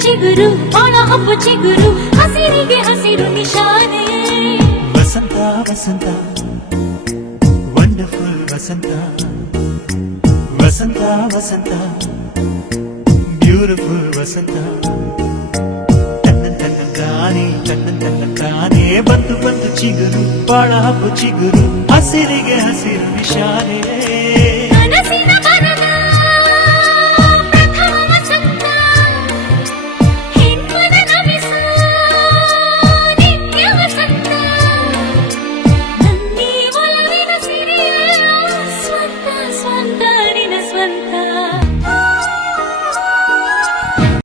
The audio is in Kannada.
ಚಿಗುರು ಬಾಳ ಹಬ್ಬ ಚಿಗುರು ಹಸಿರಿಗೆ ಹಸಿರು ನಿಶಾನೆ ವಸಂತ ವಸಂತ ವಂಡರ್ಫುಲ್ ವಸಂತ ವಸಂತ ವಸಂತ ಬ್ಯೂಟಿಫುಲ್ ವಸಂತ ತನ್ನ ಬಂತು ಬಂತು ಚಿಗುರು ಬಾಳ ಹಬ್ಬ ಚಿಗುರು ಹಸಿರಿಗೆ ಹಸಿರು ನಿಶಾನೆ